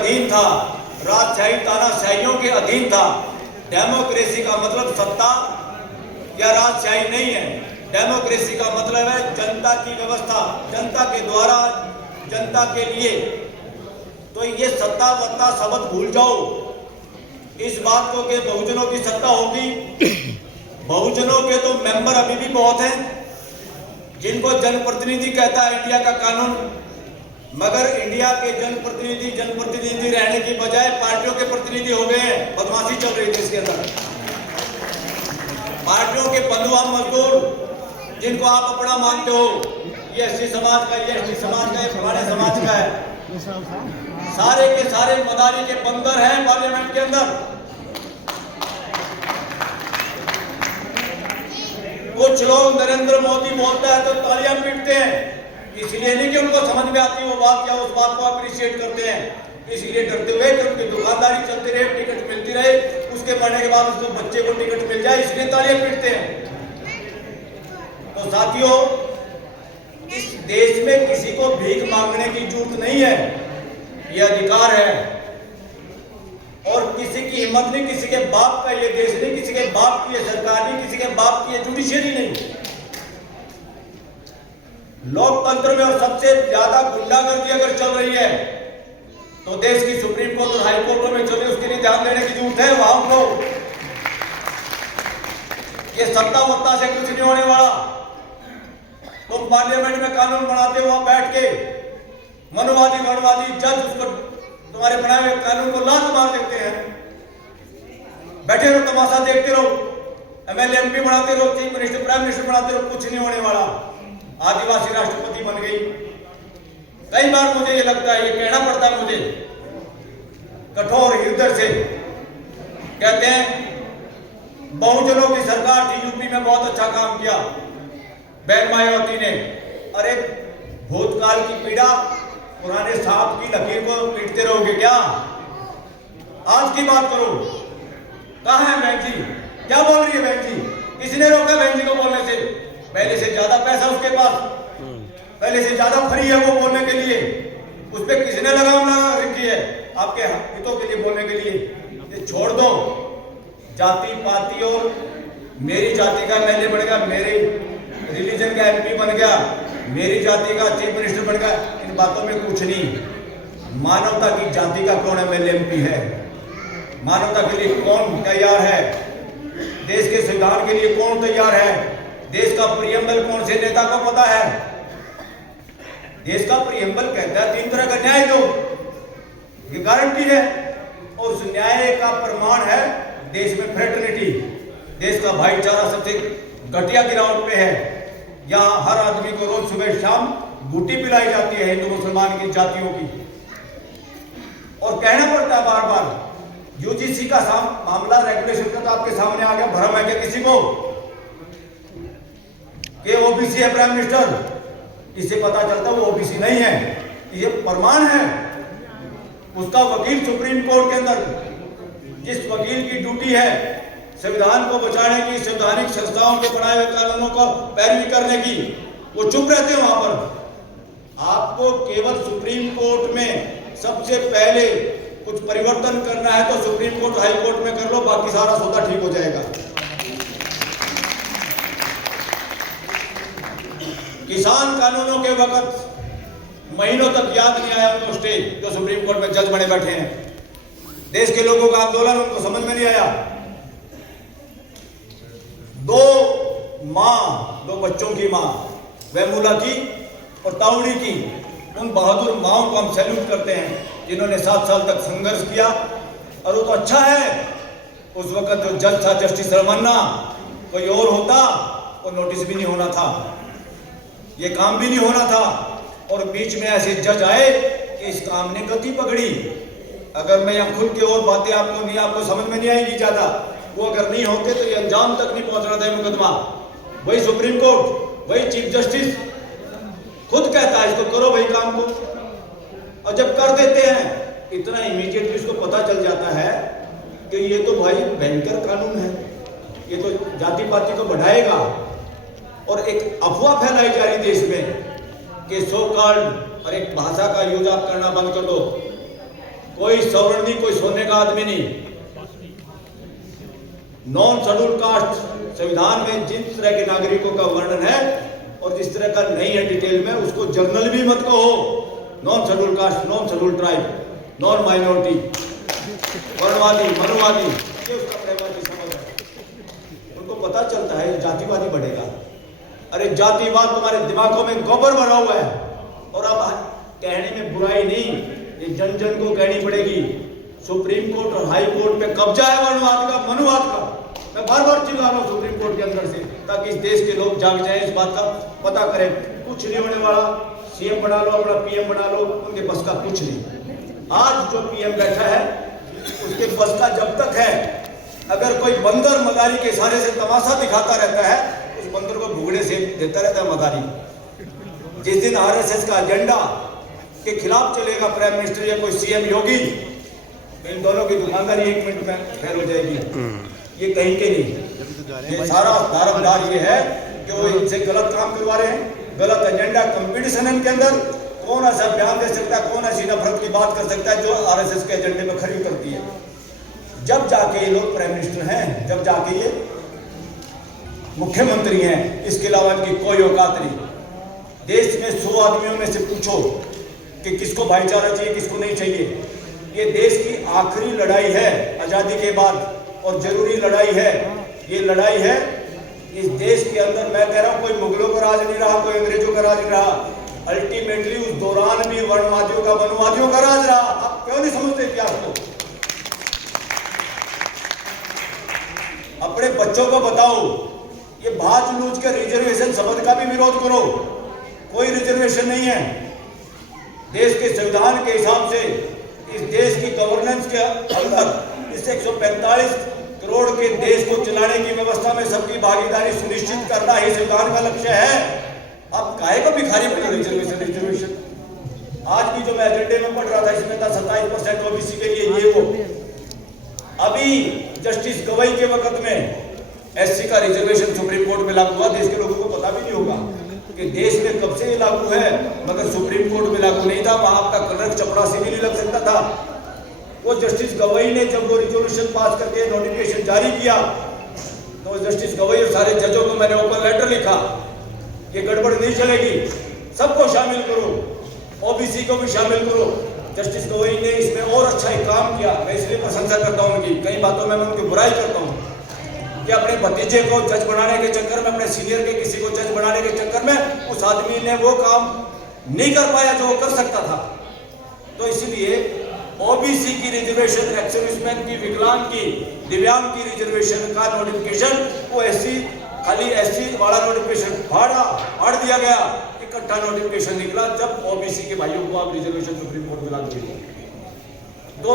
अधीन था, राजशाही तानाशाहियों के अधीन था। डेमोक्रेसी का मतलब सत्ता या राजशाही नहीं है। डेमोक्रेसी का मतलब है जनता की व्यवस्था, जनता के द्वारा, जनता के लिए। तो ये सत्ता वत्ता शब्द भूल जाओ। इस बात को कि बहुजनों की सत्ता होगी, बहुजनों के तो मेंबर अभी भी बहुत हैं जिनको जनप्रतिनिधि कहता है इंडिया का कानून, मगर इंडिया के जनप्रतिनिधि रहने की बजाय पार्टियों के प्रतिनिधि हो गए हैं। बदमाशी चल रही थी इसके अंदर। पार्टियों के बंधुआ मजदूर जिनको आप अपना मानते हो, ये एससी समाज का, ये एसटी समाज का, ये फलाने समाज का है, सारे के सारे मदारी के बंदर हैं पार्लियामेंट के अंदर। कुछ लोग नरेंद्र मोदी बोलता है तो तालियां पीटते हैं, इसलिए नहीं कि उनको समझ में आती वो बात या उस बात को अप्रिशिएट करते हैं, इसलिए करते हुए कि उनकी दुकानदारी चलती रहे, टिकट मिलती रहे, उसके पढ़ने के बाद उसको बच्चे को टिकट मिल जाए, इसलिए तालियां पीटते हैं। तो साथियों, इस देश में किसी को भीख मांगने की जरूरत नहीं है, यह अधिकार है। और किसी की हिम्मत नहीं, किसी के बाप का ये देश नहीं, किसी के बाप की ये सरकार नहीं, किसी के बाप की ये जुडिशियरी नहीं। लोकतंत्र में और सबसे ज्यादा गुंडागर्दी अगर चल रही है तो देश की सुप्रीम कोर्ट और हाई कोर्टों में चल रही है, उसके लिए ध्यान देने की जरूरत है। वहां लोग ये सत्ता वत्ता से कुछ नहीं होने वाला। तुम पार्लियामेंट में कानून बनाते हो, वहां बैठ के मनवादी गणवादी जज उसको तुम्हारे बनाए हुए कानून को लात मार देते हैं। बैठे रहो, तमाशा देखते रहो, एमएलए एमपी बनाते रहो, चीफ मिनिस्टर प्राइम मिनिस्टर बनाते रहो, कुछ नहीं होने वाला। आदिवासी राष्ट्रपति बन गई। कई बार मुझे ये लगता है, ये कहना पड़ता है मुझे कठोर हृदय से, कहते हैं बहुजनों की सरकार थी, यूपी में बहुत अच्छा काम किया बहन मायावती ने। अरे भूतकाल की पीड़ा पुराने सांप की लकीर को पीटते रहोगे क्या? आज की बात करो। कहां है बहन जी? क्या बोल रही है बहन जी? किसने रोका बहन जी को बोलने से? पहले से ज्यादा पैसा उसके पास, पहले से ज्यादा फ्री है वो बोलने के लिए। उस पर किसने लगाम लगा रखी है आपके हितों के लिए बोलने के लिए? ये छोड़ दो। जाति पाति और मेरी जाति का एमएलए बन गया, मेरे रिलीजन का एमपी बन गया, मेरी जाति का चीफ मिनिस्टर बन गया, इन बातों में कुछ नहीं। मानवता की जाति का कौन एमएलए एमपी है? मानवता के लिए कौन तैयार है? देश के संविधान के लिए कौन तैयार है? देश का प्रियम्बल कौन से नेता को पता है? देश का प्रियम्बल कहता है 3 तरह का न्याय दो, ये गारंटी है। और उस न्याय का प्रमाण है देश में फ्रेटर्निटी। देश का भाईचारा सबसे घटिया गिरावट पे है। यहाँ हर आदमी को रोज सुबह शाम बूटी पिलाई जाती है हिंदू मुसलमान की जातियों की। और कहना पड़ता है बार बार। यूजीसी का मामला रेगुलेशन का तो आपके सामने आ गया। भ्रम है क्या किसी को कि ओबीसी है प्राइम मिनिस्टर? इससे पता चलता वो ओबीसी नहीं है, ये प्रमाण है। उसका वकील सुप्रीम कोर्ट के अंदर, जिस वकील की ड्यूटी है संविधान को बचाने की, संवैधानिक संस्थाओं के बनाए हुए कानूनों को पैरवी करने की, वो चुप रहते हैं वहां पर। आपको केवल सुप्रीम कोर्ट में सबसे पहले कुछ परिवर्तन करना है तो सुप्रीम कोर्ट हाई कोर्ट में कर लो, बाकी सारा सौदा ठीक हो जाएगा। किसान कानूनों के वक्त महीनों तक याद नहीं आया उनको स्टे जो सुप्रीम कोर्ट में जज बने बैठे हैं। देश के लोगों का आंदोलन उनको समझ में नहीं आया। 2 बच्चों की मां वेमुला की और तावड़ी की, उन बहादुर माओं को हम सैल्यूट करते हैं जिन्होंने 7 साल तक संघर्ष किया। और वो तो अच्छा है, उस वक्त जो जज था जस्टिस रमन्ना, कोई और होता वो नोटिस भी नहीं होना था, ये काम भी नहीं होना था। और बीच में ऐसे जज आए कि इस काम ने गति पकड़ी। अगर मैं यहाँ खुल के और बातें आपको समझ में नहीं आएगी ज्यादा, वो अगर नहीं होते तो ये अंजाम तक नहीं पहुंचना था मुकदमा। वही सुप्रीम कोर्ट, वही चीफ जस्टिस खुद कहता है इसको करो भाई काम को, और जब कर देते हैं इतना इमीडिएटली उसको पता चल जाता है कि ये तो भाई भयंकर कानून है, ये तो जाति पाति को बढ़ाएगा। और एक अफवाह फैलाई जा रही देश में कि सो कॉल्ड, और एक भाषा का यूज आप करना बंद कर दो। कोई कोई सवर्ण नहीं, कोई सोने का आदमी नहीं। नॉन शेड्यूल कास्ट संविधान में जिस तरह के नागरिकों का वर्णन है और जिस तरह का नहीं है डिटेल में, उसको जर्नल भी मत कहो। Non scheduled caste, non scheduled tribe, non minority, वर्णवादी, मनुवादी, ये उसका प्रेमाती समझ है। उनको पता चलता है जातिवादी बढ़ेगा। अरे जातिवाद तुम्हारे दिमागों में गोबर भरा हुआ है। और अब कहने में बुराई नहीं, ये जन जन को कहनी पड़ेगी। सुप्रीम कोर्ट और हाई कोर्ट पे कब्जा है वर्णवाद का, मनुवाद का। मैं बार बार चिल्ला रहा हूँ सुप्रीम कोर्ट के अंदर से, ताकि इस देश के लोग जाग जाएं, इस बात का पता करें। कुछ नहीं होने वाला, सीएम बना लो, अपना पीएम बना लो, उनके बस का कुछ नहीं। आज जो पीएम बैठा है उसके बस का जब तक है, अगर कोई बंदर मदारी के इशारे से तमाशा दिखाता रहता है, उस बंदर को भुगड़े से देता रहता है मदारी। जिस दिन आरएसएस का एजेंडा के खिलाफ चलेगा प्राइम मिनिस्टर या कोई सीएम योगी, इन दोनों की दुकानदारी 1 मिनट में फेल हो जाएगी। ये कहीं के नहीं। ये सारा दारोमदार ये है कि वो इनसे गलत काम करवा रहे हैं, गलत एजेंडा, कंपटीशन है इनके अंदर। कौन ऐसा बयान दे सकता है, कौन ऐसी नफरत की बात कर सकता है जो आरएसएस के एजेंडे में खड़ी करती है। जब जाके ये लोग प्राइम मिनिस्टर हैं, जब जाके ये मुख्यमंत्री हैं, इसके अलावा इनकी कोई औकात नहीं। देश में 100 आदमियों में से पूछो कि किसको भाईचारा चाहिए, किसको नहीं चाहिए। ये देश की आखिरी लड़ाई है आजादी के बाद, और जरूरी लड़ाई है। ये लड़ाई है इस देश के अंदर। मैं कह रहा हूं कोई मुगलों का राज नहीं रहा, कोई अंग्रेजों का राज नहीं रहा। अल्टीमेटली उस दौरान भी वर्णवादियों का, वनवादियों का राज रहा। आप क्यों नहीं समझते इतिहास को? अपने बच्चों को बताओ, ये भाज लूज के रिजर्वेशन शब्द का भी विरोध करो। कोई रिजर्वेशन नहीं है। देश के संविधान के हिसाब से इस देश की गवर्नेंस के अंदर इस 145 करोड़ के देश को चलाने की व्यवस्था में सबकी भागीदारी सुनिश्चित करना ही संविधान का लक्ष्य है। अब काहे को भिखारी बने रिजर्वेशन? आज की जो मैं एजेंडे में पढ़ रहा था, इसमें था 27% ओबीसी के लिए ये वो। अभी जस्टिस गवई के वक्त में एससी का रिजर्वेशन सुप्रीम कोर्ट में लागू हुआ। देश के लोगों को पता भी नहीं होगा कि देश में कब से ये लागू है, मगर सुप्रीम कोर्ट में लागू नहीं था। वहां आपका कलर चपरासी भी नहीं लग सकता था। वो जस्टिस गवई ने जब वो रिजोल्यूशन पास करके नोटिफिकेशन जारी किया, तो जस्टिस गवई और सारे जजों को मैंने ओपन लेटर लिखा, ये गड़बड़ नहीं चलेगी, सबको शामिल करो, ओबीसी को भी शामिल करो। जस्टिस गवई ने इसमें और अच्छा एक काम किया। मैं इसलिए प्रशंसा करता हूँ उनकी। कई बातों में मैं उनकी बुराई करता हूँ कि अपने भतीजे को जज बनाने के चक्कर में, अपने सीनियर के किसी को जज बनाने के चक्कर में उस आदमी ने वो काम नहीं कर पाया जो वो कर सकता था। तो इसलिए ओबीसी की रिजर्वेशन, एक्स सर्विसमैन की, विकलांग की, दिव्यांग की रिजर्वेशन का नोटिफिकेशन वो एससी, खाली एससी वाला नोटिफिकेशन फाड़ दिया गया। इकट्ठा नोटिफिकेशन निकला जब ओबीसी के भाइयों को आप रिजर्वेशन सुप्रीम कोर्ट में लागू किया। तो